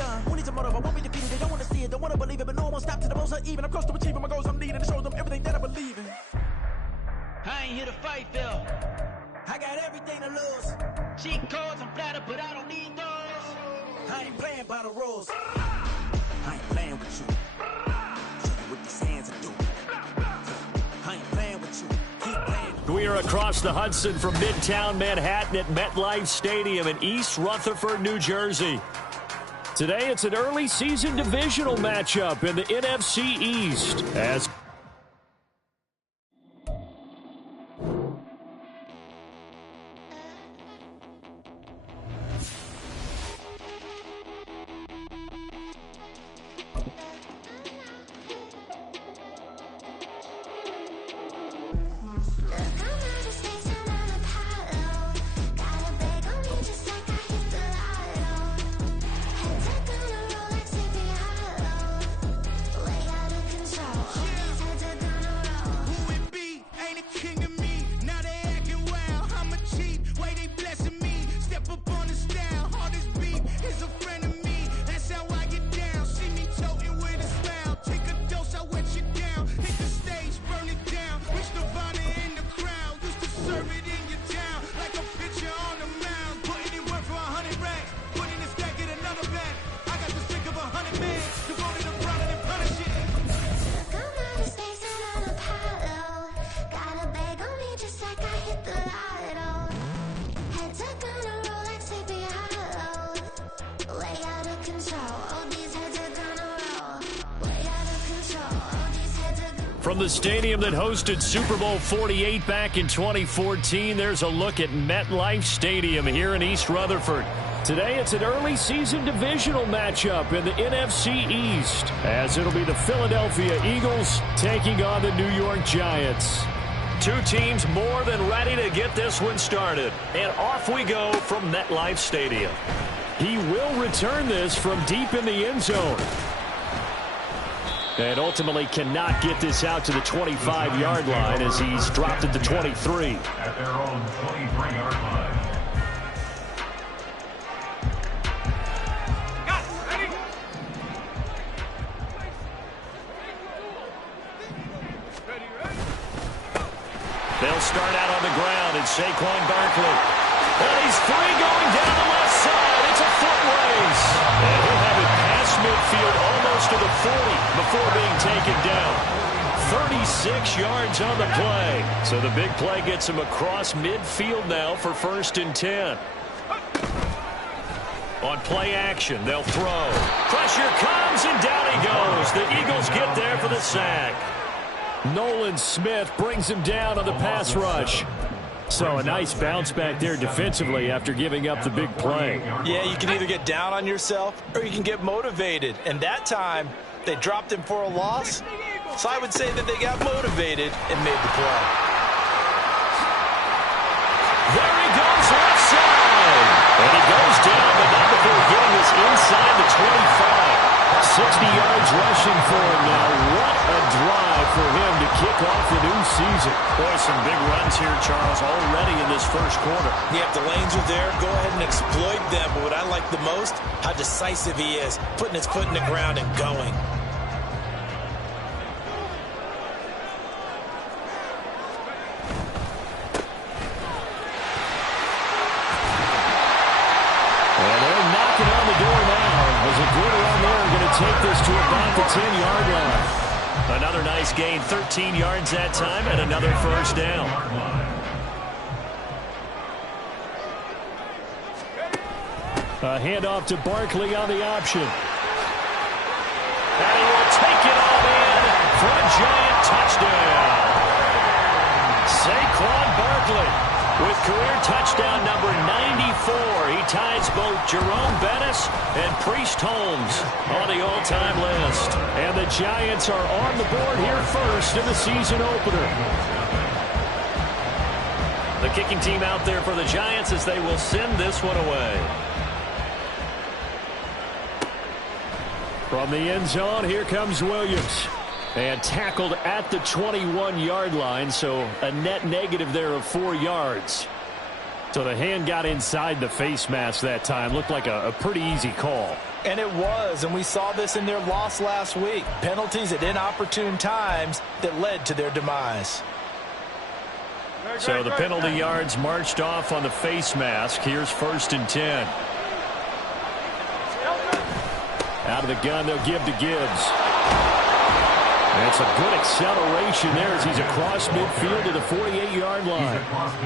done. Who needs a motive? I won't be defeated. They don't want to see it, don't want to believe it, but no one stop to the most even. I'm close to achieving my goals. I'm needing to show them everything that I believe in. I ain't here to fight, Phil. I got everything to lose. Cheat codes, I'm flattered, but I don't need those. I ain't playing by the rules. I ain't playing with you. Show you what these hands will do. I ain't playing with you. Keep playing. We are across the Hudson from Midtown Manhattan at MetLife Stadium in East Rutherford, New Jersey. Today it's an early season divisional matchup in the NFC East as from the stadium that hosted Super Bowl 48 back in 2014, there's a look at MetLife Stadium here in East Rutherford. Today it's an early season divisional matchup in the NFC East as it'll be the Philadelphia Eagles taking on the New York Giants. Two teams more than ready to get this one started. And off we go from MetLife Stadium. He will return this from deep in the end zone. And ultimately cannot get this out to the 25-yard line as he's dropped at the 23. At their own 23-yard line. They'll start out on the ground, and Saquon Barkley. And he's free going down the left side. It's a foot race. And he'll have it past midfield almost to the 40 before being taken down. 36 yards on the play. So the big play gets him across midfield now for 1st and 10. On play action, they'll throw. Pressure comes, and down he goes. The Eagles get there for the sack. Nolan Smith brings him down on the pass rush. So a nice bounce back there defensively after giving up the big play. Yeah, you can either get down on yourself or you can get motivated. And that time, they dropped him for a loss. So I would say that they got motivated and made the play. There he goes left side. And he goes down, but not before getting us inside the 25. 60 yards rushing for him now. What a drive for him to kick off the new season. Boy, some big runs here, Charles, already in this first quarter. Yeah, if the lanes are there, go ahead and exploit them. But what I like the most, how decisive he is, putting his foot in the ground and going. Take this to about the 10-yard line. Another nice gain, 13 yards that time, and another first down. A handoff to Barkley on the option. And he will take it all in for a Giant touchdown. Saquon Barkley with career touchdown number 94. He ties both Jerome Bettis and Priest Holmes on the all-time list. And the Giants are on the board here first in the season opener. The kicking team out there for the Giants as they will send this one away. From the end zone, here comes Williams. And tackled at the 21-yard line, so a net negative there of 4 yards. So the hand got inside the face mask that time. Looked like a pretty easy call. And it was, and we saw this in their loss last week. Penalties at inopportune times that led to their demise. So the penalty yards marched off on the face mask. Here's 1st and 10. Out of the gun, they'll give to Gibbs. That's a good acceleration there as he's across midfield to the 48-yard line.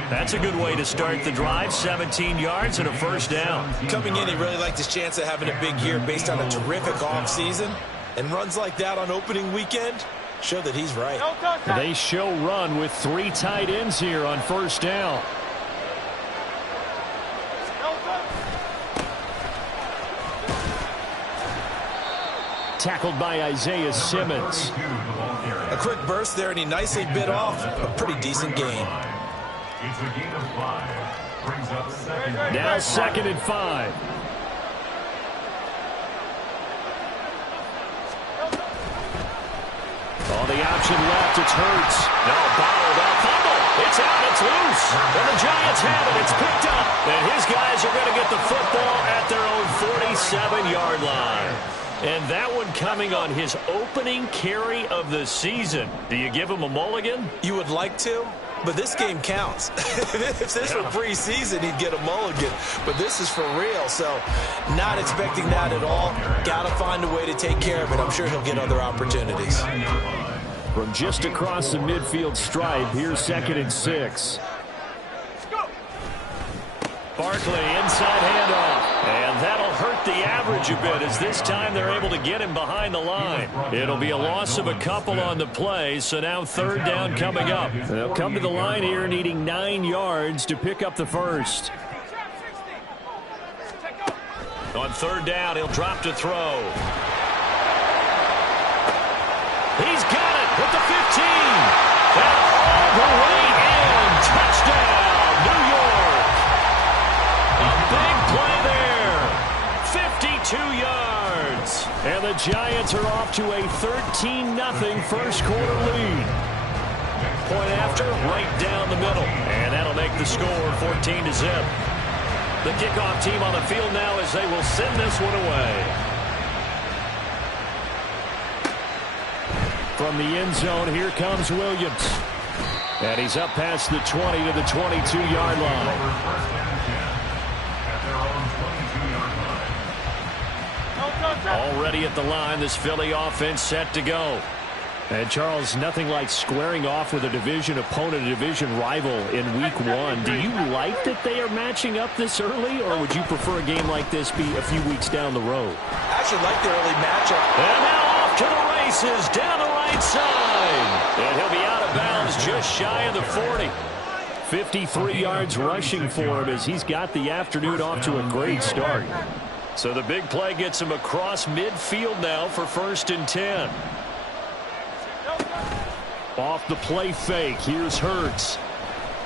That's a good way to start the drive. 17 yards and a 1st down. Coming in, he really liked his chance of having a big year based on a terrific offseason. And runs like that on opening weekend show that he's right. They show run with 3 tight ends here on 1st down. Tackled by Isaiah Simmons. A quick burst there, and he nicely bit off a pretty decent gain. It's a gain of 5. Brings up 2nd. Now 2nd and 5. On the option left, it's Hurts. No, bottled up, fumble. It's out, it's loose. And the Giants have it. It's picked up. And his guys are going to get the football at their own 47-yard line. And that one coming on his opening carry of the season. Do you give him a mulligan? You would like to, but this game counts. If this were preseason, he'd get a mulligan. But this is for real, so not expecting that at all. Got to find a way to take care of it. I'm sure he'll get other opportunities. From just across the midfield stripe, here's 2nd and 6. Barkley, inside handoff. And that'll hurt the average a bit as this time they're able to get him behind the line. It'll be a loss of a couple on the play, so now 3rd down coming up. They'll come to the line here needing 9 yards to pick up the 1st. On 3rd down, he'll drop to throw. He's got it with the 15. And all the way in. Touchdown, New York. A big play there. 52 yards. And the Giants are off to a 13-0 first quarter lead. Point after, right down the middle. And that'll make the score 14-0. The kickoff team on the field now as they will send this one away. From the end zone, here comes Williams. And he's up past the 20 to the 22-yard line. Already at the line, this Philly offense set to go. And, Charles, nothing like squaring off with a division opponent, a division rival in Week 1. Do you like that they are matching up this early, or would you prefer a game like this be a few weeks down the road? I actually like the early matchup. And now off to the races, down the right side. And he'll be out of bounds just shy of the 40. 53 yards rushing for him as he's got the afternoon off to a great start. So the big play gets him across midfield now for 1st and 10. Off the play fake, here's Hurts.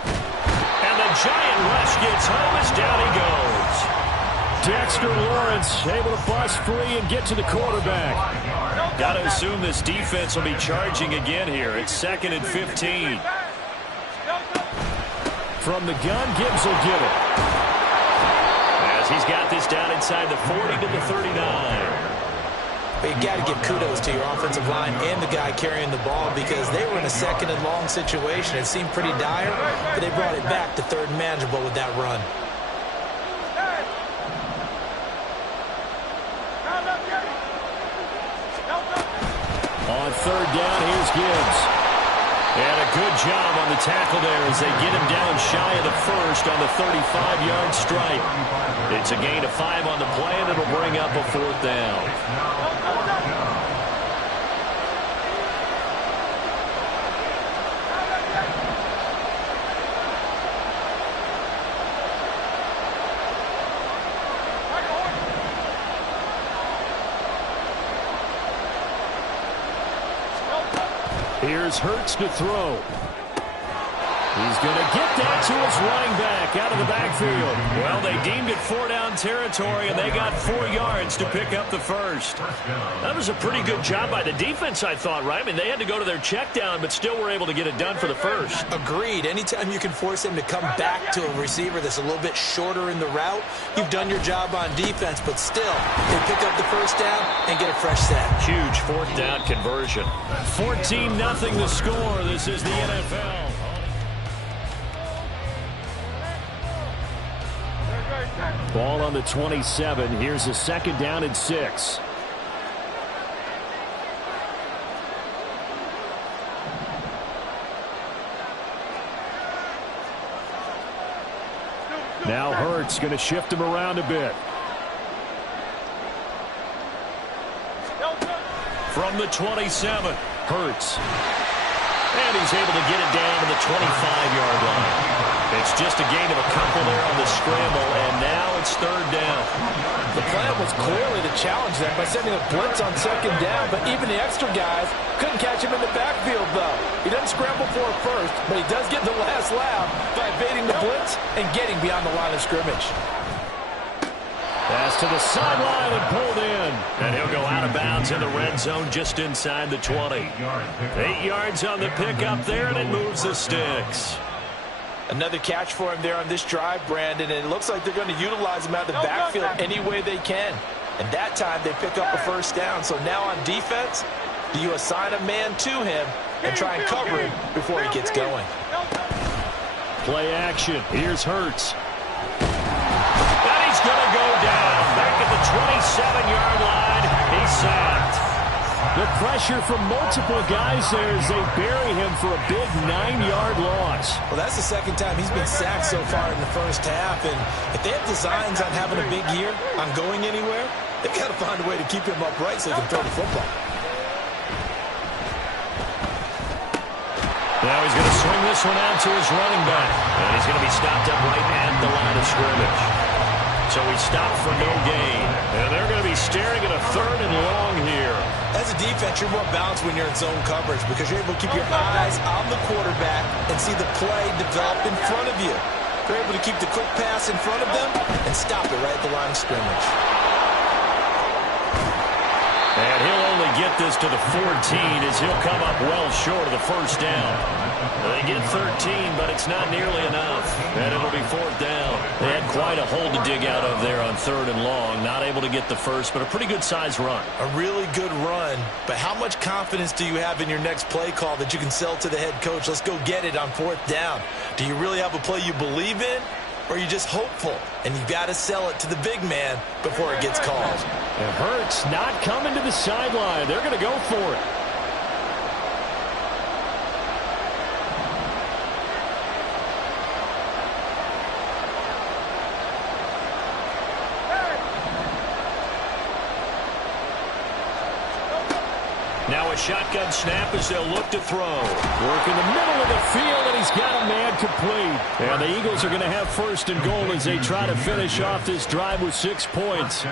And the giant rush gets home as down he goes. Dexter Lawrence able to bust free and get to the quarterback. Got to assume this defense will be charging again here. It's 2nd and 15. From the gun, Gibbs will get it. As he's got this down inside the 40 to the 39. But you got to give kudos to your offensive line and the guy carrying the ball because they were in a 2nd and long situation. It seemed pretty dire, but they brought it back to 3rd and manageable with that run. On 3rd down, here's Gibbs. And a good job on the tackle there as they get him down shy of the 1st on the 35-yard stripe. It's a gain of 5 on the play, and it'll bring up a 4th down. Here's Hurts to throw. He's going to get that to his running back out of the backfield. Well, they deemed it 4-down territory, and they got 4 yards to pick up the first. That was a pretty good job by the defense, I thought, right? I mean, they had to go to their check down, but still were able to get it done for the first. Agreed. Anytime you can force him to come back to a receiver that's a little bit shorter in the route, you've done your job on defense, but still, they pick up the first down and get a fresh sack. Huge 4th down conversion. 14-0 the score. This is the NFL. Ball on the 27. Here's a 2nd down and 6. Now Hurts going to shift him around a bit. From the 27, Hurts. And he's able to get it down to the 25-yard line. It's just a gain of a couple there on the scramble, and now it's 3rd down. The plan was clearly to challenge them by sending a blitz on 2nd down, but even the extra guys couldn't catch him in the backfield, though. He doesn't scramble for it first, but he does get the last laugh by evading the blitz and getting beyond the line of scrimmage. Pass to the sideline and pulled in. And he'll go out of bounds in the red zone just inside the 20. 8 yards on the pickup there, and it moves the sticks. Another catch for him there on this drive, Brandon, and it looks like they're going to utilize him out of the backfield any way they can. And that time they pick up a 1st down. So now on defense, do you assign a man to him and try and cover him before he gets going? Play action. Here's Hurts. And he's going to go down. Back at the 27-yard line. He's sacked. The pressure from multiple guys there as they bury him for a big 9-yard loss. Well, that's the 2nd time he's been sacked so far in the first half. And if they have designs on having a big year, on going anywhere, they've got to find a way to keep him upright so he can throw the football. Now he's going to swing this one out to his running back. And he's going to be stopped up right at the line of scrimmage. So he stopped for no gain. And they're going to be staring at a 3rd and long here. As a defense, you're more balanced when you're in zone coverage because you're able to keep your eyes on the quarterback and see the play develop in front of you. You're able to keep the quick pass in front of them and stop it right at the line of scrimmage. And he'll only get this to the 14 as he'll come up well short of the 1st down. They get 13, but it's not nearly enough. And it'll be 4th down. They had quite a hole to dig out of there on 3rd and long. Not able to get the first, but a pretty good-sized run. A really good run, but how much confidence do you have in your next play call that you can sell to the head coach? Let's go get it on 4th down. Do you really have a play you believe in? Or are you just hopeful, and you've got to sell it to the big man before it gets called? And Hurts not coming to the sideline. They're going to go for it. Now a shotgun snap as they'll look to throw. Work in the middle of the field, and he's got a man complete. And the Eagles are going to have 1st and goal as they try to finish off this drive with 6 points.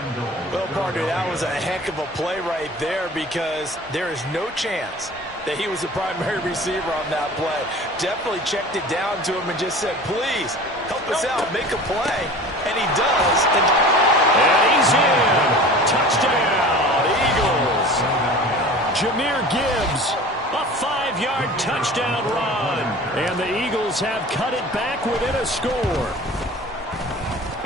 Well, partner, that was a heck of a play right there because there is no chance that he was the primary receiver on that play. Definitely checked it down to him and just said, please, help us out, make a play. And he does. And he's in. Touchdown, Eagles. Jahmyr Gibbs, a 5-yard touchdown run. And the Eagles have cut it back within a score.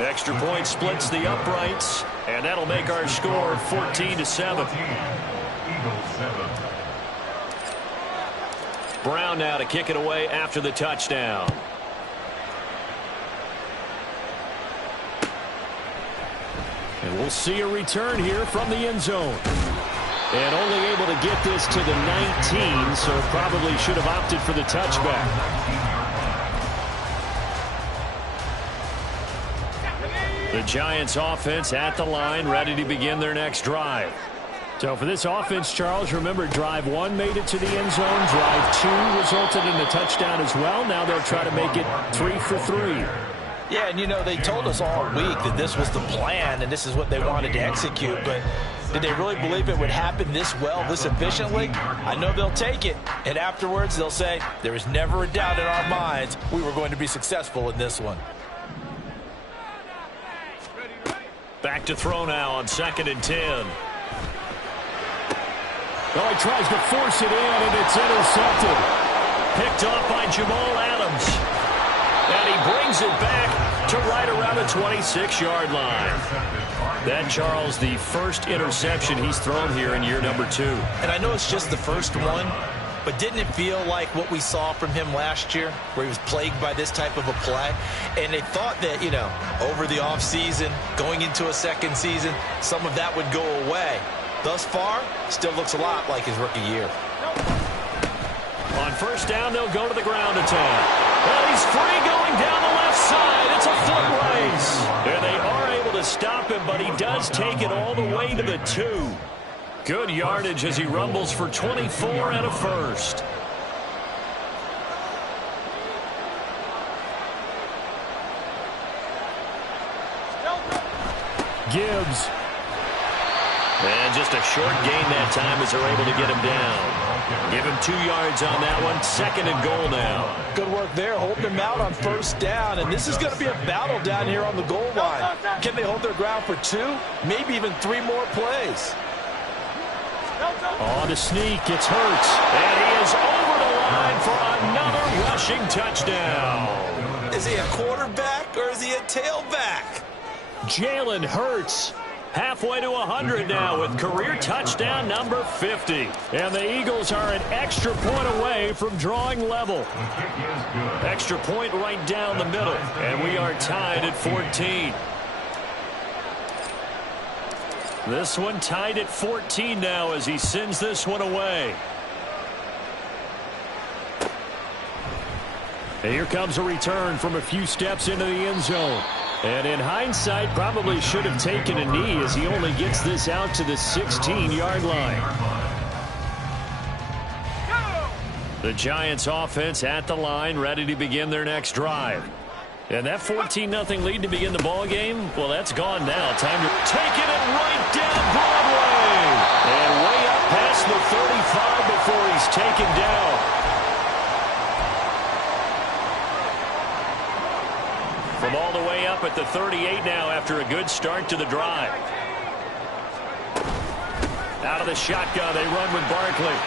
Extra point splits the uprights, and that'll make our score 14-7. Eagles 7. Brown now to kick it away after the touchdown. And we'll see a return here from the end zone. And only able to get this to the 19, so probably should have opted for the touchback. The Giants offense at the line, ready to begin their next drive. So for this offense, Charles, remember drive 1 made it to the end zone. Drive 2 resulted in a touchdown as well. Now they'll try to make it 3 for 3. Yeah, and you know, they told us all week that this was the plan and this is what they wanted to execute, but did they really believe it would happen this well, this efficiently? I know they'll take it, and afterwards they'll say, there was never a doubt in our minds we were going to be successful in this one. Back to throw now on 2nd and 10. Oh, he tries to force it in, and it's intercepted. Picked off by Jamal Adams. And he brings it back to right around the 26-yard line. That, Charles, the first interception he's thrown here in year number 2. And I know it's just the first one, but didn't it feel like what we saw from him last year, where he was plagued by this type of a play? And they thought that, you know, over the offseason, going into a second season, some of that would go away. Thus far, still looks a lot like his rookie year. On first down, they'll go to the ground attack. Well, he's free going down the left side. It's a foot race. And they are able to stop him, but he does take it all the way to the 2. Good yardage as he rumbles for 24 and a first. Gibbs. And just a short gain that time as they're able to get him down. Give him 2 yards on that one. 2nd and goal now. Good work there, holding him out on first down. And this is going to be a battle down here on the goal line. Can they hold their ground for 2, maybe even 3 more plays? On the sneak, it's Hurts. And he is over the line for another rushing touchdown. Is he a quarterback or is he a tailback? Jalen Hurts. Halfway to 100 now with career touchdown number 50. And the Eagles are an extra point away from drawing level. Extra point right down the middle. And we are tied at 14. This one tied at 14 now as he sends this one away. And here comes a return from a few steps into the end zone. And in hindsight, probably should have taken a knee as he only gets this out to the 16-yard line. The Giants offense at the line, ready to begin their next drive. And that 14-0 lead to begin the ball game, well, that's gone now. Time to take it and right down Broadway. And way up past the 35 before he's taken down. From all the way up at the 38 now after a good start to the drive. Out of the shotgun, they run with Barkley.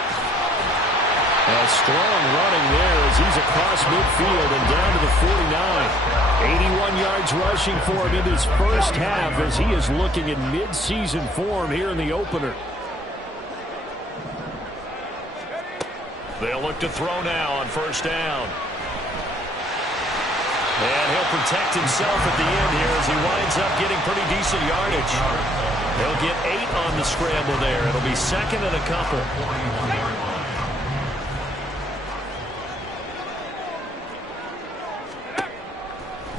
A strong running there as he's across midfield and down to the 49. 81 yards rushing for him in his first half as he is looking in mid-season form here in the opener. They'll look to throw now on first down. And he'll protect himself at the end here as he winds up getting pretty decent yardage. He'll get 8 on the scramble there. It'll be 2nd and a couple.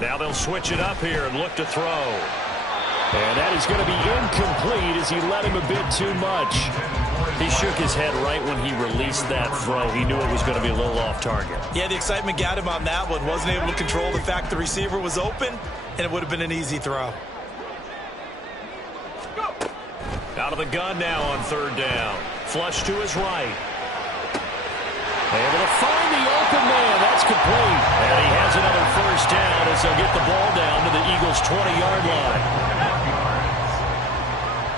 Now they'll switch it up here and look to throw. And that is going to be incomplete as he let him a bit too much. He shook his head right when he released that throw. He knew it was going to be a little off target. Yeah, the excitement got him on that one. Wasn't able to control the fact the receiver was open, and it would have been an easy throw. Out of the gun now on third down. Flush to his right. Able to find the open man. That's complete. And he has another first down as they'll get the ball down to the Eagles' 20-yard line.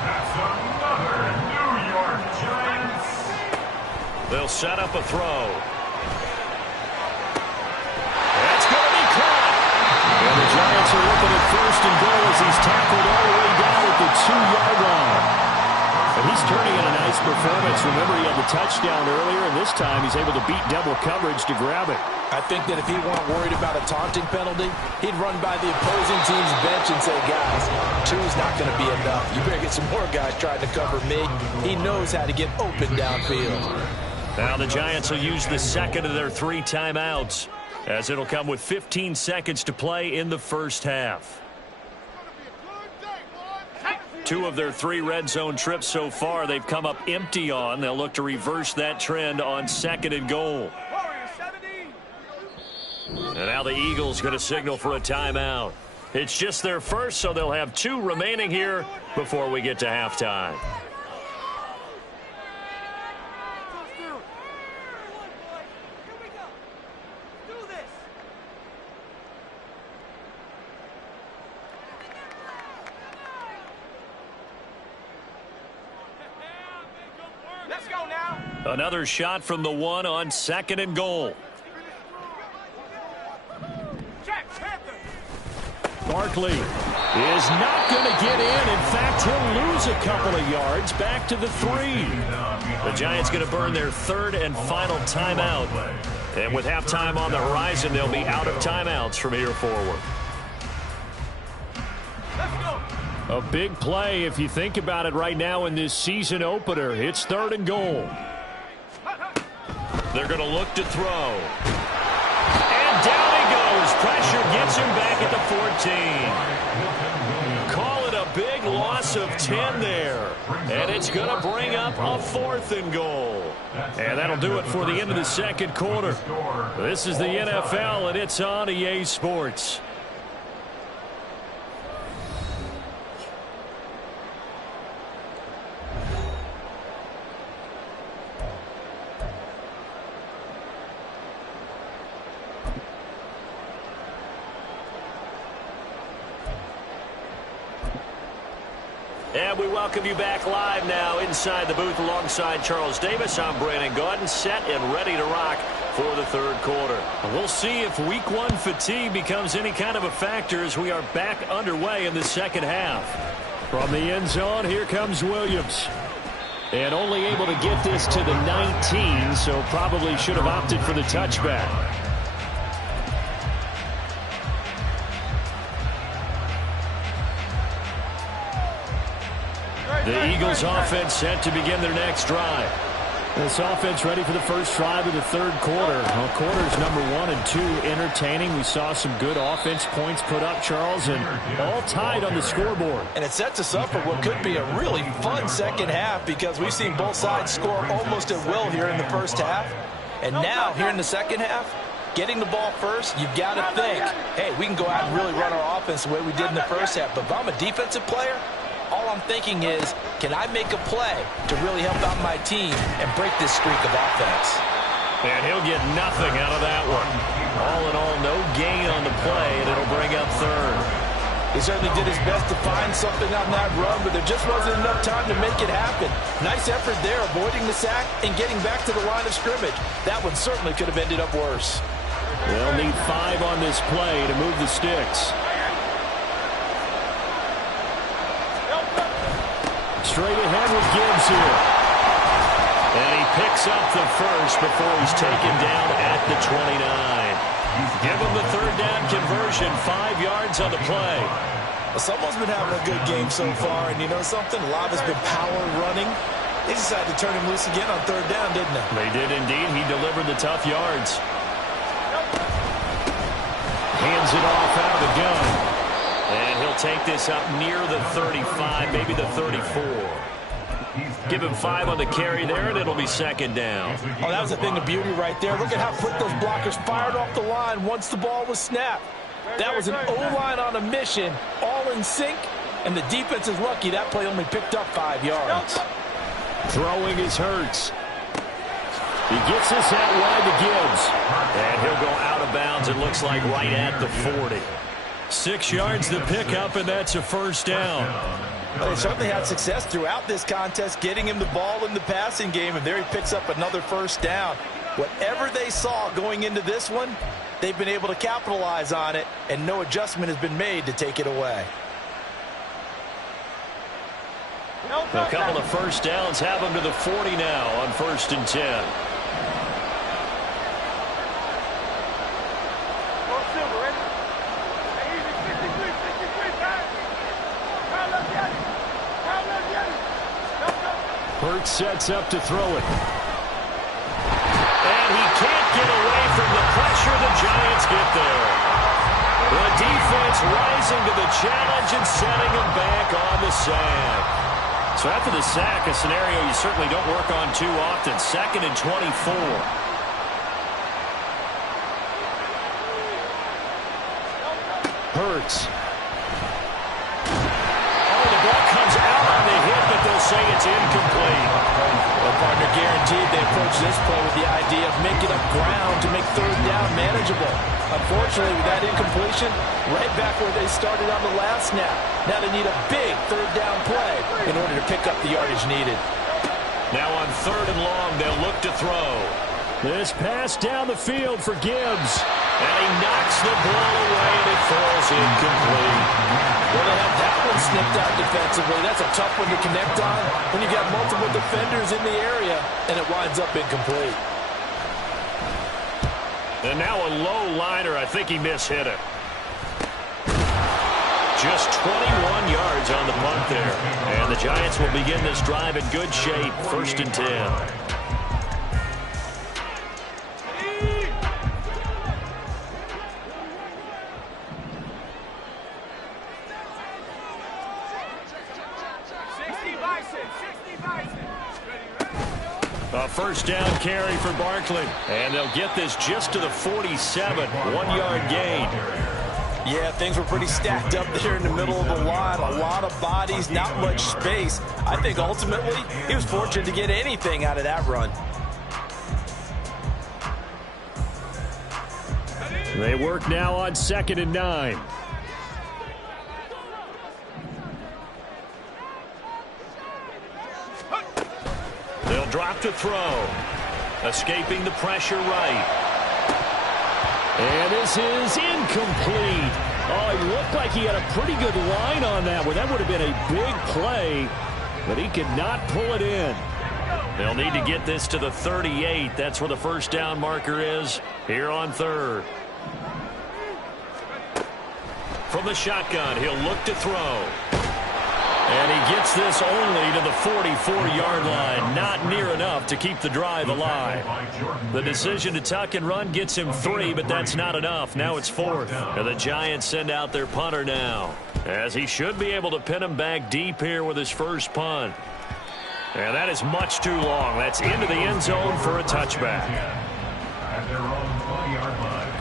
That's another New York Giants. They'll set up a throw. That's going to be caught. And the Giants are looking at first and goal as he's tackled all the way down at the 2-yard line. And he's turning in a nice performance. Remember, he had the touchdown earlier, and this time he's able to beat double coverage to grab it. I think that if he weren't worried about a taunting penalty, he'd run by the opposing team's bench and say, guys, 2's not going to be enough. You better get some more guys trying to cover me. He knows how to get open downfield. Now the Giants will use the second of their 3 timeouts as it'll come with 15 seconds to play in the first half. 2 of their 3 red zone trips so far they've come up empty on. They'll look to reverse that trend on 2nd and goal. And now the Eagles going to signal for a timeout. It's just their first, so they'll have 2 remaining here before we get to halftime. Another shot from the 1 on 2nd and goal. Barkley is not going to get in. In fact, he'll lose a couple of yards back to the 3. The Giants going to burn their 3rd and final timeout. And with halftime on the horizon, they'll be out of timeouts from here forward. A big play if you think about it right now in this season opener. It's 3rd and goal. They're going to look to throw. And down he goes. Pressure gets him back at the 14. Call it a big loss of 10 there. And it's going to bring up a 4th and goal. And that'll do it for the end of the 2nd quarter. This is the NFL, and it's on EA Sports. And we welcome you back live now inside the booth alongside Charles Davis. I'm Brandon Gaudin, set and ready to rock for the 3rd quarter. We'll see if Week 1 fatigue becomes any kind of a factor as we are back underway in the 2nd half. From the end zone, here comes Williams. And only able to get this to the 19, so probably should have opted for the touchback. The Eagles offense set to begin their next drive. This offense ready for the first drive of the 3rd quarter. Well, quarters number 1 and 2 entertaining. We saw some good offense points put up, Charles, and all tied on the scoreboard. And it sets us up for what could be a really fun 2nd half because we've seen both sides score almost at will here in the 1st half. And now, here in the 2nd half, getting the ball first, you've got to think, hey, we can go out and really run our offense the way we did in the 1st half. But if I'm a defensive player, all I'm thinking is, can I make a play to really help out my team and break this streak of offense? And he'll get nothing out of that one. All in all, no gain on the play, and it'll bring up 3rd. He certainly did his best to find something on that run, but there just wasn't enough time to make it happen. Nice effort there, avoiding the sack and getting back to the line of scrimmage. That one certainly could have ended up worse. They'll need 5 on this play to move the sticks. Straight ahead with Gibbs here. And he picks up the first before he's taken down at the 29. Give him the 3rd down conversion, 5 yards on the play. Well, someone's been having a good game so far, and you know something? A lot has been power running. They decided to turn him loose again on 3rd down, didn't they? They did indeed. He delivered the tough yards. Hands it off out of the gun. And he'll take this up near the 35, maybe the 34. Give him 5 on the carry there, and it'll be 2nd down. Oh, that was a thing of beauty right there. Look at how quick those blockers fired off the line once the ball was snapped. That was an O-line on a mission, all in sync, and the defense is lucky that play only picked up 5 yards. Throwing is Hurts. He gets this out wide to Gibbs. And he'll go out of bounds, it looks like, right at the 40. 6 yards to pick up, and that's a 1st down. Well, they certainly had success throughout this contest, getting him the ball in the passing game, and there he picks up another 1st down. Whatever they saw going into this one, they've been able to capitalize on it, and no adjustment has been made to take it away. A couple of 1st downs have them to the 40 now on 1st and 10. Hurts sets up to throw it. And he can't get away from the pressure. The Giants get there. The defense rising to the challenge and setting him back on the sack. So after the sack, a scenario you certainly don't work on too often. 2nd and 24. Hurts. Oh, the ball comes out on the hit, but they'll say it's incomplete. Well, partner, guaranteed they approach this play with the idea of making up ground to make third down manageable. Unfortunately, with that incompletion, right back where they started on the last snap. Now they need a big third down play in order to pick up the yardage needed. Now on 3rd and long, they'll look to throw. This pass down the field for Gibbs. And he knocks the ball away, and it falls incomplete. Well, they have that one snipped out defensively. That's a tough one to connect on when you got multiple defenders in the area, and it winds up incomplete. And now a low liner. I think he mishit it. Just 21 yards on the punt there. And the Giants will begin this drive in good shape. 1st and 10. A 1st down carry for Barkley. And they'll get this just to the 47. 1-yard gain. Yeah, things were pretty stacked up there in the middle of the line. A lot of bodies, not much space. I think ultimately he was fortunate to get anything out of that run. They work now on 2nd and 9. They'll drop to throw. Escaping the pressure right. And this is incomplete. Oh, it looked like he had a pretty good line on that one. That would have been a big play, but he could not pull it in. They'll need to get this to the 38. That's where the 1st down marker is here on 3rd. From the shotgun, he'll look to throw. And he gets this only to the 44-yard line. Not near enough to keep the drive alive. The decision to tuck and run gets him 3, but that's not enough. Now it's 4th. And the Giants send out their punter now, as he should be able to pin him back deep here with his first punt. And that is much too long. That's into the end zone for a touchback. At their own 20-yard line.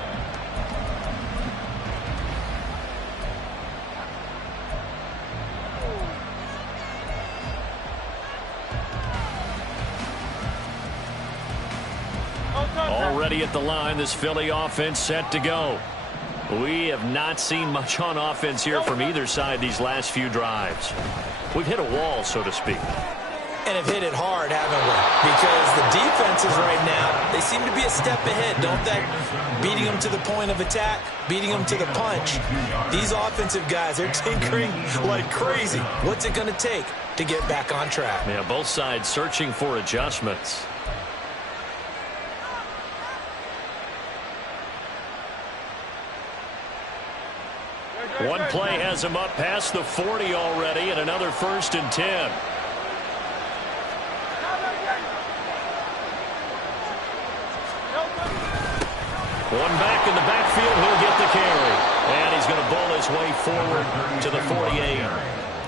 Already at the line, this Philly offense set to go. We have not seen much on offense here from either side these last few drives. We've hit a wall, so to speak. And have hit it hard, haven't we? Because the defenses right now, they seem to be a step ahead, don't they? Beating them to the point of attack, beating them to the punch. These offensive guys, they're tinkering like crazy. What's it going to take to get back on track? Yeah, both sides searching for adjustments. One play has him up past the 40 already, and another 1st and 10. One back in the backfield, he'll get the carry. And he's going to bowl his way forward to the 48.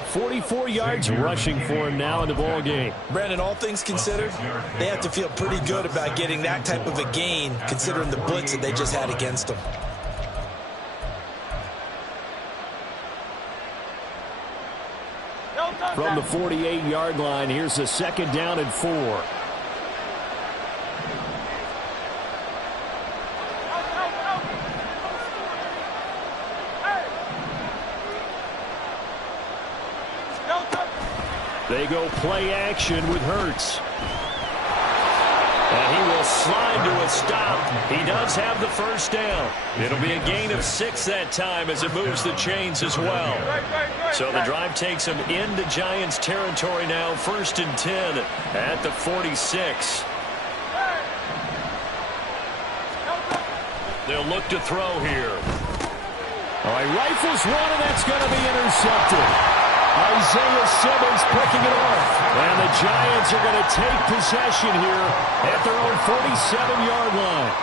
44 yards rushing for him now in the ball game. Brandon, all things considered, they have to feel pretty good about getting that type of a gain, considering the blitz that they just had against them. From the 48-yard line, here's a 2nd down and 4. They go play action with Hurts. And he will slide to a stop. He does have the 1st down. It'll be a gain of 6 that time as it moves the chains as well. So the drive takes him into Giants territory now. 1st and 10 at the 46. They'll look to throw here. All right, rifles one, and that's going to be intercepted. Isaiah Simmons picking it off. And the Giants are going to take possession here at their own 47-yard line.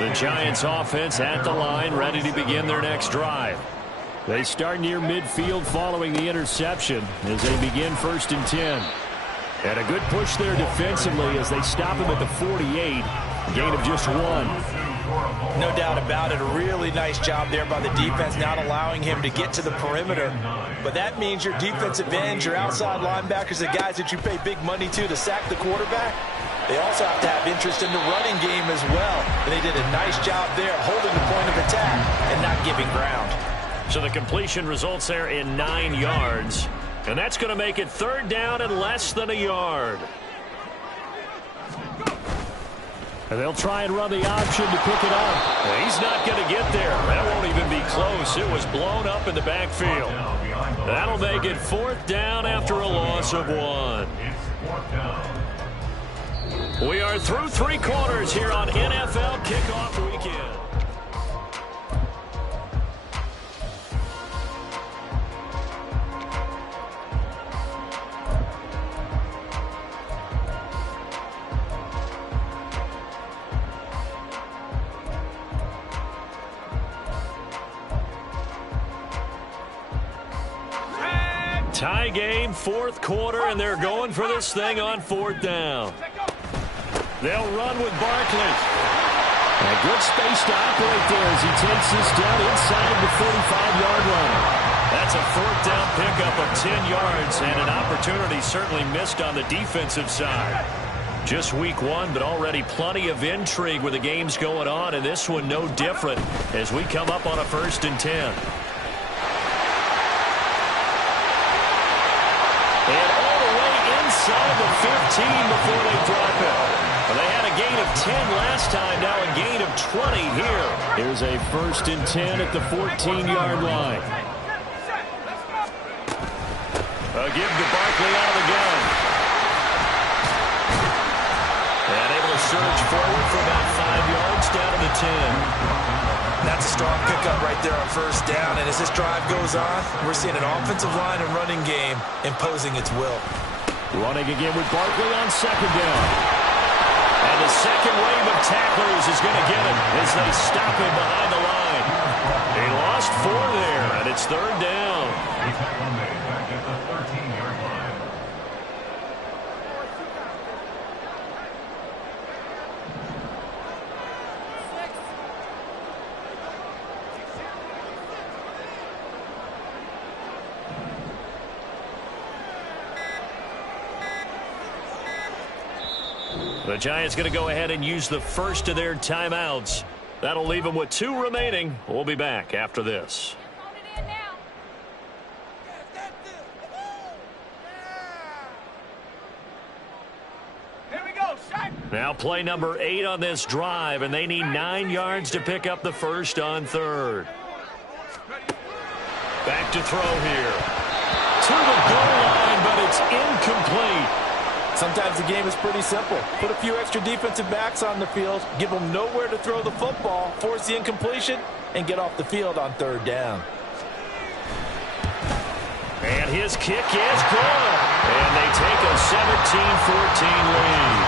The Giants offense at the line, ready to begin their next drive. They start near midfield following the interception as they begin 1st and 10. And a good push there defensively as they stop him at the 48. Gain of just 1. No doubt about it. A really nice job there by the defense, not allowing him to get to the perimeter. But that means your defensive ends, your outside linebackers, the guys that you pay big money to sack the quarterback, they also have to have interest in the running game as well. And they did a nice job there, holding the point of attack and not giving ground. So the completion results there in 9 yards. And that's going to make it 3rd down and less than a yard. And they'll try and run the option to pick it up. He's not going to get there. That won't even be close. It was blown up in the backfield. That'll make it 4th down after a loss of 1. We are through 3 quarters here on NFL Kickoff Weekend. Tie game, 4th quarter, and they're going for this thing on 4th down. They'll run with Barkley. A good space to operate there as he takes this down inside the 45-yard line. That's a 4th down pickup of 10 yards and an opportunity certainly missed on the defensive side. Just week 1, but already plenty of intrigue with the games going on, and this one no different as we come up on a 1st and 10. And all the way inside the 15 before they drop it. Well, they had a gain of 10 last time, now a gain of 20 here. Here's a 1st and 10 at the 14-yard line. A give to Barkley out of the gun. And able to surge forward for about 5 yards down to the 10. That's a strong pickup right there on 1st down. And as this drive goes on, we're seeing an offensive line and running game imposing its will. Running again with Barkley on 2nd down. And the second wave of tacklers is going to get him as they stop him behind the line. He lost 4 there, and it's 3rd down. Back at the 13-yard line. The Giants going to go ahead and use the first of their timeouts. That'll leave them with 2 remaining. We'll be back after this. Now play number 8 on this drive, and they need 9 yards to pick up the first on 3rd. Back to throw here. To the goal line, but it's incomplete. Sometimes the game is pretty simple. Put a few extra defensive backs on the field, give them nowhere to throw the football, force the incompletion, and get off the field on 3rd down. And his kick is good. And they take a 17-14 lead.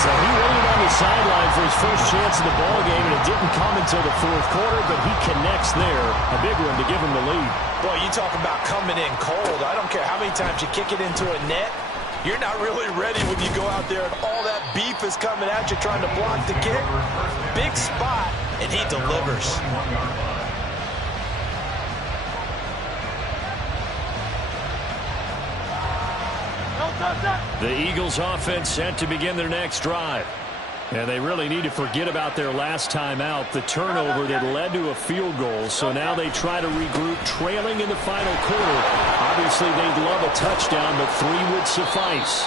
So he waited on the sideline for his first chance of the ball game, and it didn't come until the 4th quarter, but he connects there. A big one to give him the lead. Boy, you talk about coming in cold. I don't care how many times you kick it into a net. You're not really ready when you go out there and all that beef is coming at you trying to block the kick. Big spot, and he delivers. The Eagles offense set to begin their next drive. And they really need to forget about their last time out, the turnover that led to a field goal. So now they try to regroup, trailing in the final quarter. Obviously, they'd love a touchdown, but 3 would suffice.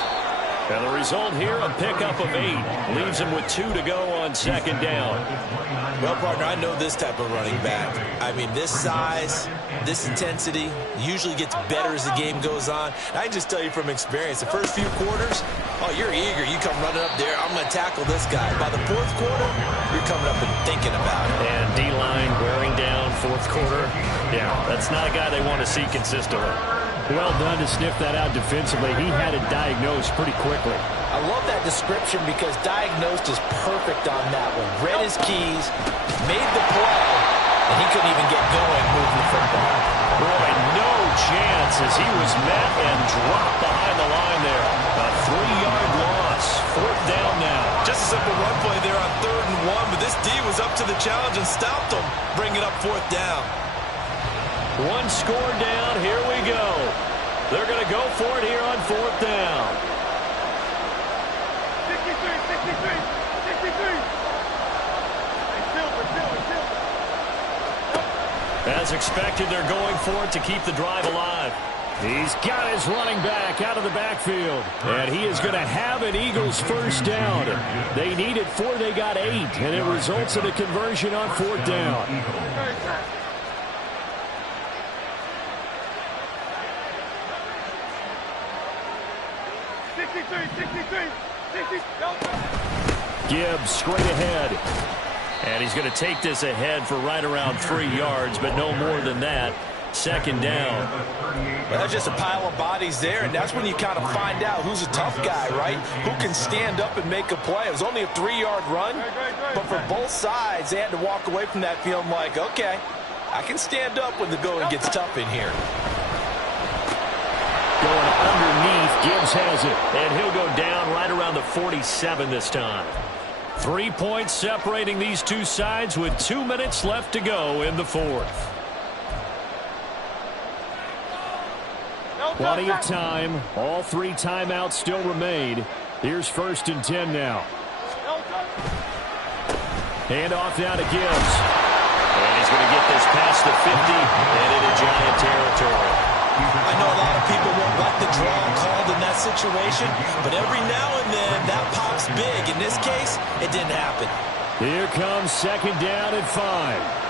And the result here, a pickup of 8. Leaves them with 2 to go on 2nd down. Well, partner, I know this type of running back. I mean, this size, this intensity usually gets better as the game goes on. And I can just tell you from experience, the first few quarters, oh, you're eager. You come running up there, I'm going to tackle this guy. By the 4th quarter, you're coming up and thinking about it. And D-line wearing down 4th quarter. Yeah, that's not a guy they want to see consistently. Well done to sniff that out defensively. He had it diagnosed pretty quickly. I love that description because diagnosed is perfect on that one. Read his keys, made the play, and he couldn't even get going moving the football. Boy, no chance as he was met and dropped behind the line there. A 3-yard loss. 4th down now. Just a simple run play there on 3rd and 1, but this this D was up to the challenge and stopped them, bringing up 4th down. One score down. Here we go. They're going to go for it here on 4th down. 63. As expected, they're going for it to keep the drive alive. He's got his running back out of the backfield. And he is going to have an Eagles 1st down. They needed 4, they got 8. And it results in a conversion on 4th down. Gibbs straight ahead. And he's going to take this ahead for right around 3 yards, but no more than that. 2nd down. Well, that's just a pile of bodies there, and that's when you kind of find out who's a tough guy, right? Who can stand up and make a play. It was only a 3-yard run, but for both sides, they had to walk away from that feeling like, okay, I can stand up when the going gets tough in here. Going underneath, Gibbs has it, and he'll go down right around the 47 this time. 3 points separating these two sides with 2 minutes left to go in the 4th. Plenty of time. All 3 timeouts still remain. Here's 1st and 10 now. Hand off down to Gibbs. And he's going to get this past the 50 and into Giant territory. I know a lot of people won't like the draw called in that situation, but every now and then that pops big. In this case, it didn't happen. Here comes 2nd down and 5.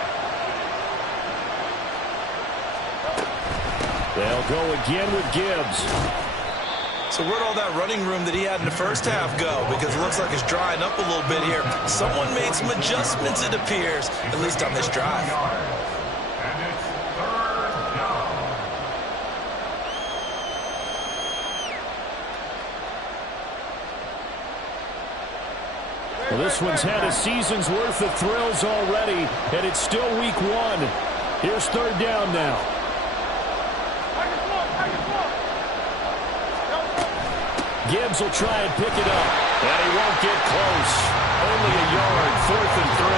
They'll go again with Gibbs. So where'd all that running room that he had in the 1st half go? Because it looks like it's drying up a little bit here. Someone made some adjustments, it appears, at least on this drive. And it's 3rd down. Well, this one's had a season's worth of thrills already, and it's still week 1. Here's 3rd down now. Gibbs will try and pick it up, and he won't get close. Only a yard, 4th and 3.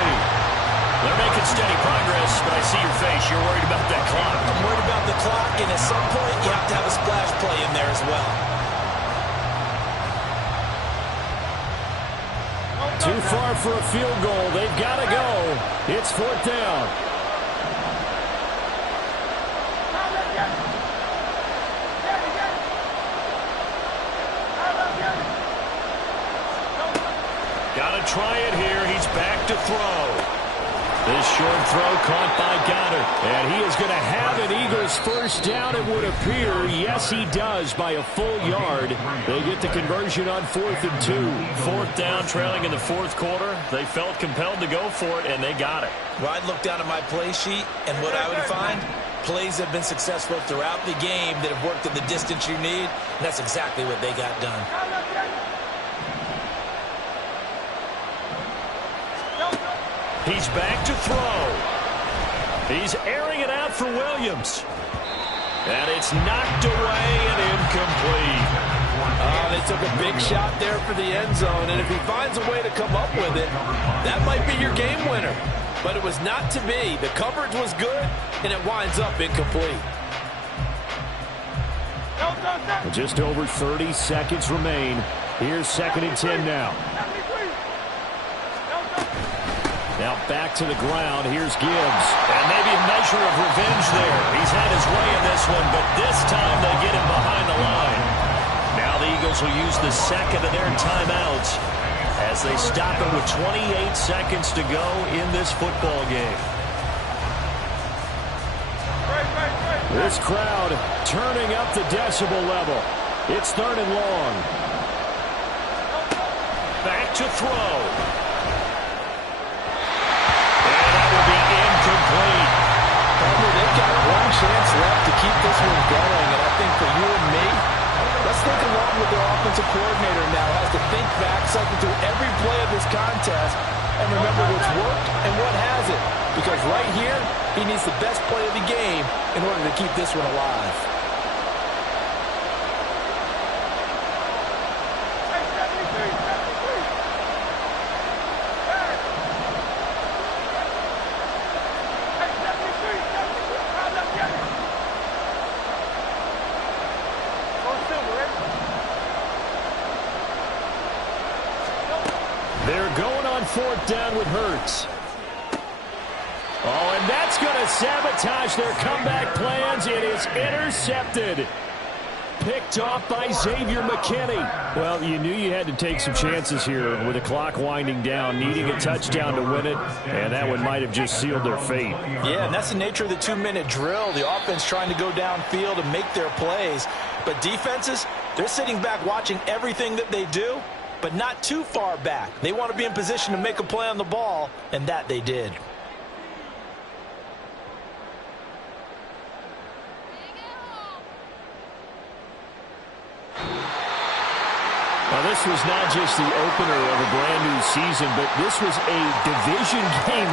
They're making steady progress, but I see your face. You're worried about that clock. I'm worried about the clock, and at some point, you have to have a splash play in there as well. Too far for a field goal. They've got to go. It's 4th down. Got to try it here. He's back to throw. This short throw caught by Goddard. And he is going to have an Eagles 1st down, it would appear. Yes, he does by a full yard. They get the conversion on 4th and 2. 4th down, trailing in the 4th quarter. They felt compelled to go for it, and they got it. Well, I'd look down at my play sheet, and what I would find, plays have been successful throughout the game that have worked in the distance you need, and that's exactly what they got done. He's back to throw. He's airing it out for Williams. And it's knocked away and incomplete. They took a big shot there for the end zone, and if he finds a way to come up with it, that might be your game winner. But it was not to be. The coverage was good, and it winds up incomplete. Just over 30 seconds remain. Here's 2nd and 10 now. Now back to the ground. Here's Gibbs. And maybe a measure of revenge there. He's had his way in this one, but this time they get him behind the line. Now the Eagles will use the 2nd of their timeouts as they stop it with 28 seconds to go in this football game. This crowd turning up the decibel level. It's 3rd and long. Back to throw. Incomplete. They've got one chance left to keep this one going, and I think for you and me, let's think along with their offensive coordinator now. Has to think back, cycle through every play of this contest, and remember what's worked and what hasn't. Because right here, he needs the best play of the game in order to keep this one alive. 4th down with Hurts. Oh, and that's going to sabotage their comeback plans. It is intercepted. Picked off by Xavier McKinney. Well, you knew you had to take some chances here with the clock winding down, needing a touchdown to win it, and that one might have just sealed their fate. Yeah, and that's the nature of the 2-minute drill. The offense trying to go downfield and make their plays. But defenses, they're sitting back watching everything that they do, but not too far back. They want to be in position to make a play on the ball, and that they did. Now, this was not just the opener of a brand new season, but this was a division game.